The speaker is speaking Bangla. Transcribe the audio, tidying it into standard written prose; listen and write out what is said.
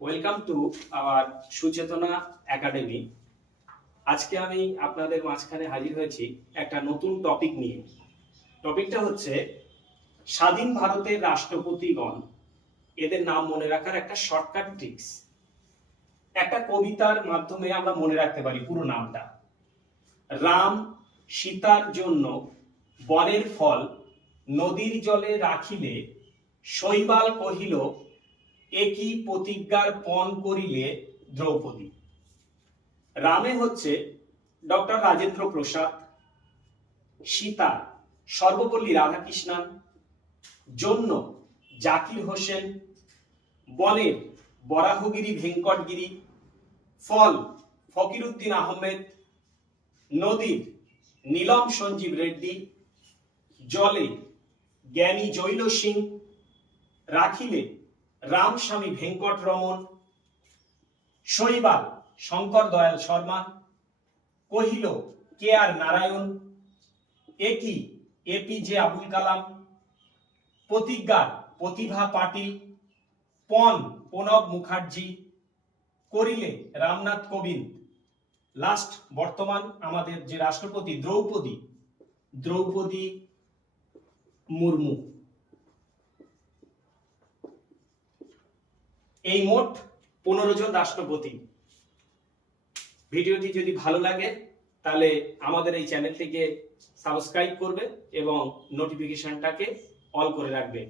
Welcome to our Suchetana academy. আজকে আমি আপনাদের মাঝখানে হাজির হয়েছি একটা নতুন টপিক নিয়ে। টপিকটা হচ্ছে স্বাধীন ভারতের রাষ্ট্রপতিগণ, এদের নাম মনে রাখার একটা শর্টকাট ট্রিক্স। একটা কবিতার মাধ্যমে আমরা মনে রাখতে পারি পুরো নামটা। রাম সীতার জন্য বনের ফল নদীর জলে রাখিলে, শৈবাল কহিল একই প্রতিজ্ঞার পণ করিলে দ্রৌপদী। রামে হচ্ছে ডক্টর রাজেন্দ্র প্রসাদ, সীতা সর্বপল্লী রাধাকৃষ্ণন, জন্য জাকির হোসেন, বনের বরাহগিরি ভেঙ্কটগিরি, ফল ফকিরুদ্দিন আহমেদ, নদীর নীলম সঞ্জীব রেড্ডি, জলে জ্ঞানী জৈল সিং, রাখিলে রামস্বামী ভেঙ্কটরমন, শৈবাল শঙ্কর দয়াল শর্মা, কহিল কে আর নারায়ণ, একই এপিজে আবুল কালাম, প্রতিজ্ঞার প্রতিভা পাটিল, পণ প্রণব মুখার্জি, করিলে রামনাথ কোবিন্দ, লাস্ট বর্তমান আমাদের যে রাষ্ট্রপতি দ্রৌপদী মুর্মু। এই মোট 15 জন রাষ্ট্রপতি। ভিডিওটি যদি ভালো লাগে তাহলে আমাদের এই চ্যানেলটিকে সাবস্ক্রাইব করবে এবং নোটিফিকেশনটাকে অল করে রাখবে।